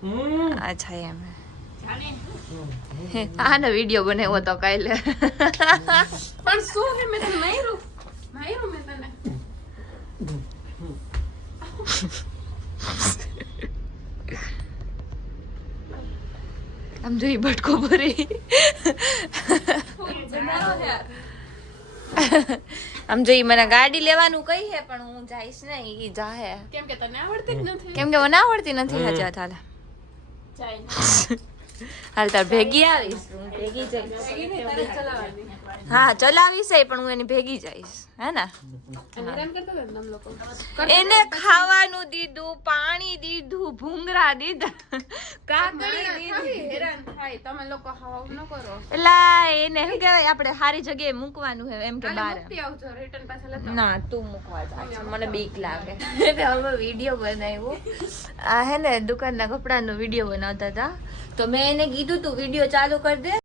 અચ્છા એમ આનો વિડિયો બનાવ્યો તો કાલે પણ શું હે મેં તને માર્યું મેં તને આમ જોઈ બટકો ભરી આમ જોઈ મને ગાડી લેવાનું કઈ હે પણ હું જઈશ ને ઈ જાહે કેમ કે તને આવડતી જ નથી કેમ કે મને આવડતી નથી હજાર હાલ હાલ તાર ભેગી આવીશ હું ભેગી જઈશ હા ચલાવીશ પણ હું એની ભેગી જઈશ હે ને એને ખાવાનું દીધું પાણી દીધું ભૂંગરા દીધા કાકડી દીધી હેરાન થાય તમે લોકો હાવ ન કરો એલા એને શું કહેવાય આપણે સારી જગ્યાએ મૂકવાનું છે એમ કે બહાર મૂકતી આવજો રિટર્ન પાછા લેતા ના તું મૂકવા જાય મને બીક લાગે એટલે હવે વિડીયો બનાવ્યો આ હે ને દુકાનના કપડાનો વિડીયો બનાવતા હતા તો મેં એને કીધું તું વિડીયો ચાલુ કરી દે